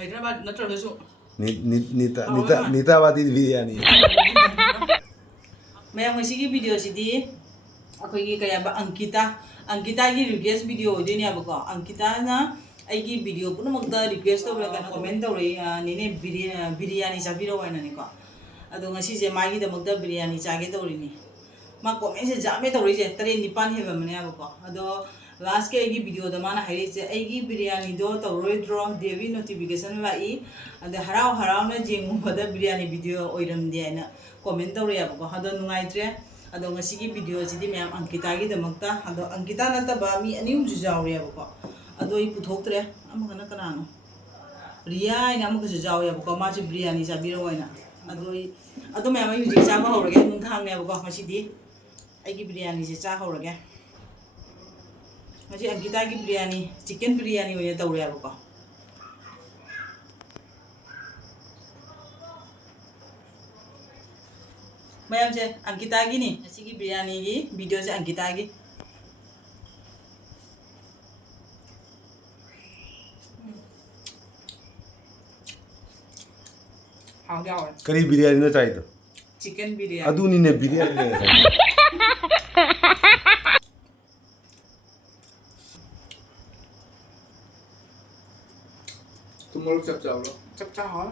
Hyderabad naturalu Nita Badi Biryani. Mayam ngasi video sidi akogi kaya ba Angkita gi request video odini abako Angkita na aigi video puno magda request to kan comment to nene biryani sabiro waina ni ko ado ngasi je magi da magda biryani chage to rini ma comment se jame to ri je tare nipan heba mane abako ado last ke aigi video da mana hairi je aigi biryani do to roi draw devi notification lai ado harau na jengu bada biryani video oiram de na comment to ri abako ado nungai tre ado ngasi video sidi mayam Angkita gi damakta ado Angkita nataba mi anium ju jawri abako ado I puthoktre amagana kanano Riya ina amaka ju jawi abako ma ju biryani sabiro waina ado mayam yu ji chama horage nung khang ne abako ngasi di aigi biryani se cha horage ngasi Angkita gi biryani chicken biryani oine tawre abako mayam se Angkita gi ni ngasi gi biryani gi video se Angkita gi how gao Kari biryani no chahi to. chicken biryani Adu ni ne biryani ne. तुम लोग सब चावल chapcha ho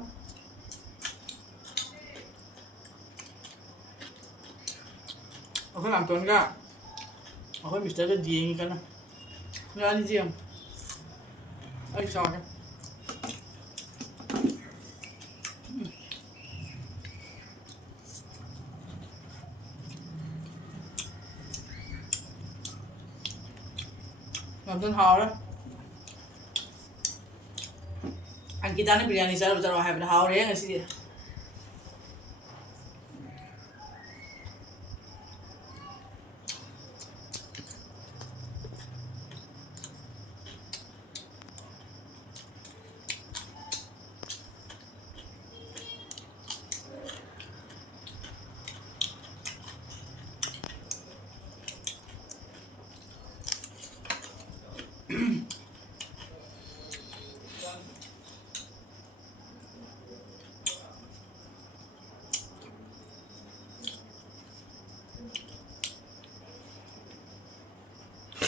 làm tuần ra Mr. cái gì cái này ra đi gì không anh sao cái làm tuần hào đó anh kita ni biryani taruh hai pada hào đấy nggak sih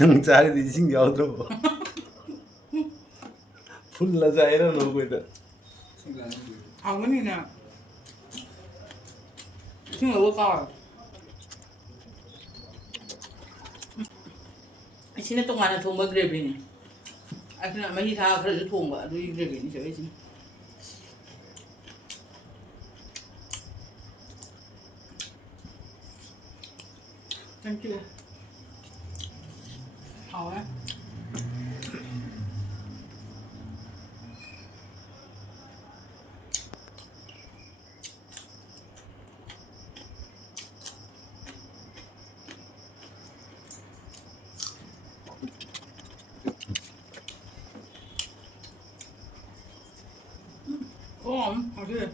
Cari di sini jauh terus. Full lah saya no koita. hào cái này nè xin lỗi coi xin nó tung là thùng bơ gravy này anh xin là mấy thao phải thùng bơ đuôi gravy này chơi gì thank you hào á ngon, hào chứ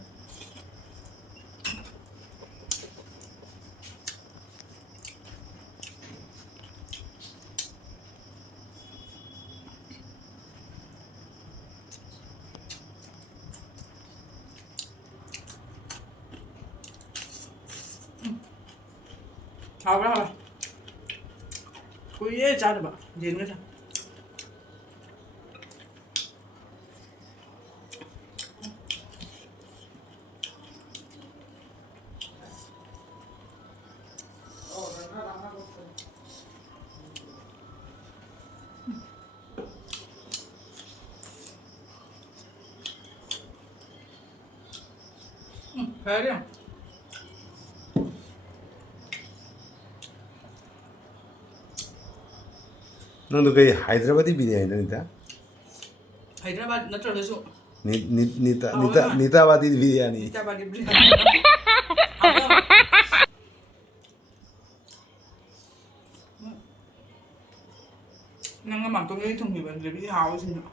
hào đó rồi quý cha được bạn gì nữa sao Thấy đi Nang kai Hyderabadi biryani nita. Hyderabad naturalu Nita Badi Biryani. kita bagi beli nang ngamang tong ini thùng hiban lebih hào sih nak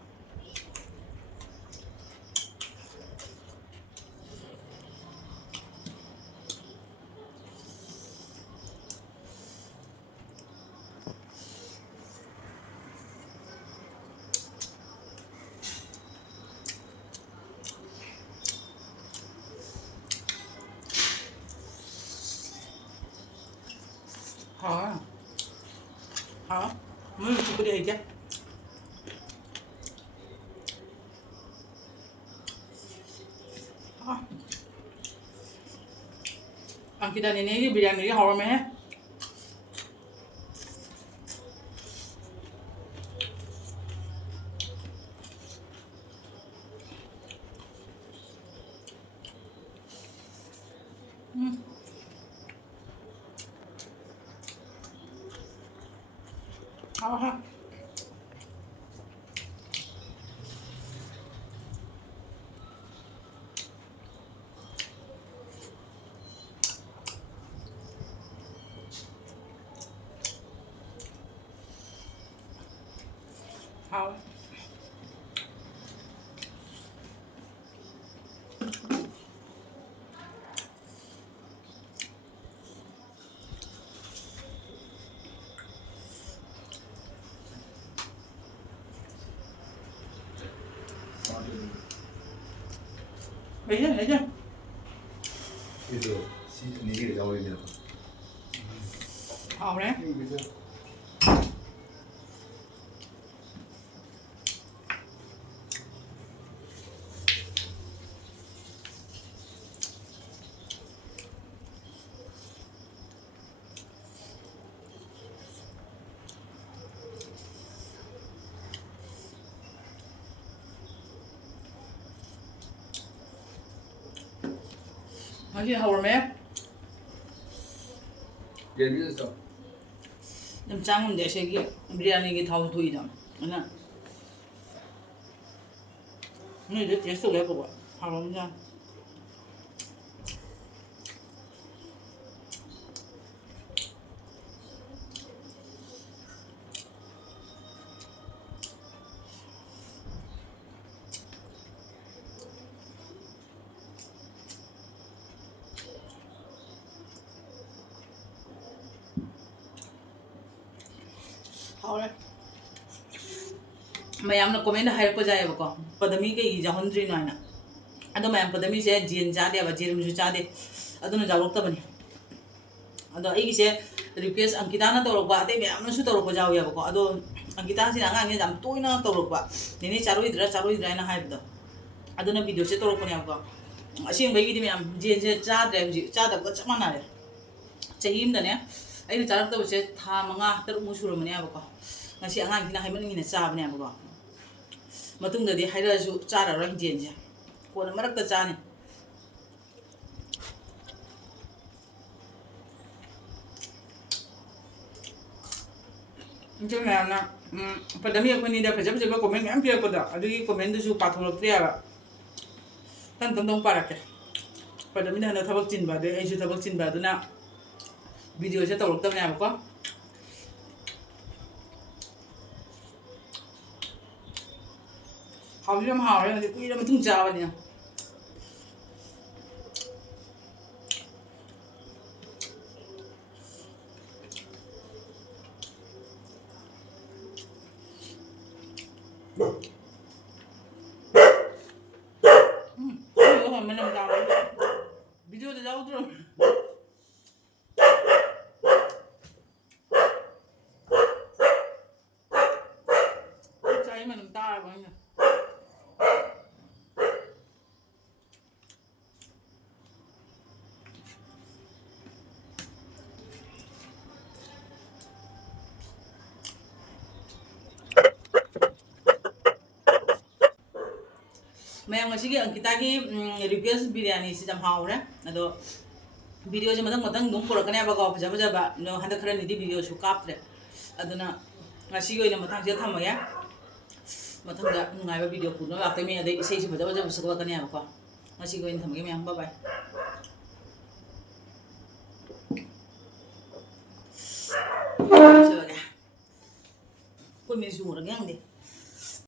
hả mới chụp cái gì chứ ăn kita ini biryani ini hawar meh hawar ha hawar lấy chứ itu si nigiri jauh ini apa? hào đấy 맛이 hào meh Delicious. 좀 짱은 내색이 비리야니 다 도이다 하나 이제 됐어 왜 봐봐 하루냐 hawar mayamna comment hai ko jai ba ko padami ke gi jahondri na na ado mayam padami se jin ja de ba jirum ju cha de ado na jawok ta bani ado ai gi se request angkita na torok ba te mayam na su torok ba jaw ya ba ko ado angkita si na nga nge jam toina torok ba ni charoi dra na hai ba ado na video se torok ko ne ba asing ba gi di mayam jin se cha de ji cha da ba chama na re chahim da ne ai na charak ta ba se tha manga taruk mu suru mane ba ko ngasi angang kina haiman ngina cha bane ba ko matung da di haira su cha ra ra jin je ko na marak ta cha ne Cho nên là padami ko ni da pajab jaba comment am pia ko da adu comment du su pathol priya ba tan tong para ke padami na thabak chin ba de ai su thabak chin ba du na video se tawak ta ba ko hào lắm hào đấy, cái đó mà tung chào vậy nè. Mình làm chào video thì đâu rồi. Trái mình làm ta rồi nè. Mayang masih kita request biryani si jam hau re, ado video je matang dum pura kane ba ko jaja ba no handa khara ni di video su kap re, ado na masih ko ina matang je tham ya, matang da ngai ba video pu no ba te me ade sei si jaja su ko kane ba ko, masih ko ina tham ge mayang bye bye. Coba ya, kau mezur lagi yang deh.